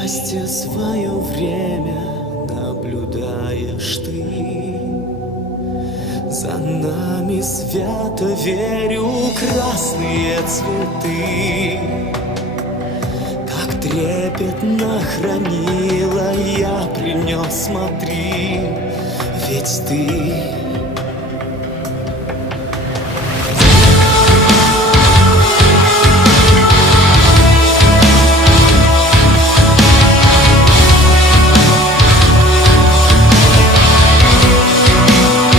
Счастье свое время наблюдаешь ты. За нами свято верю красные цветы. Как трепетно хранила я принес, смотри, ведь ты